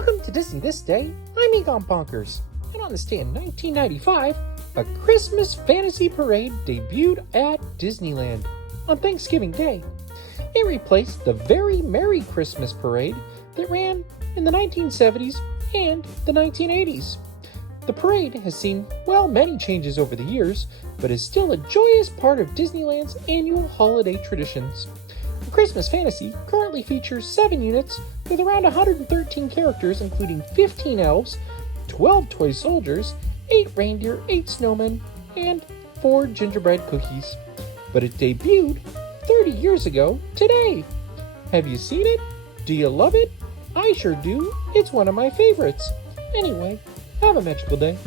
Welcome to Disney This Day. I'm Egon Bonkers. And on this day in 1995, a Christmas fantasy parade debuted at Disneyland on Thanksgiving Day. It replaced the Very Merry Christmas parade that ran in the 1970s and the 1980s. The parade has seen, many changes over the years, but is still a joyous part of Disneyland's annual holiday traditions. The Christmas Fantasy currently features 7 units with around 113 characters, including 15 elves, 12 toy soldiers, 8 reindeer, 8 snowmen, and 4 gingerbread cookies. But it debuted 30 years ago today. Have you seen it? Do you love it? I sure do. It's one of my favorites. Anyway, have a magical day.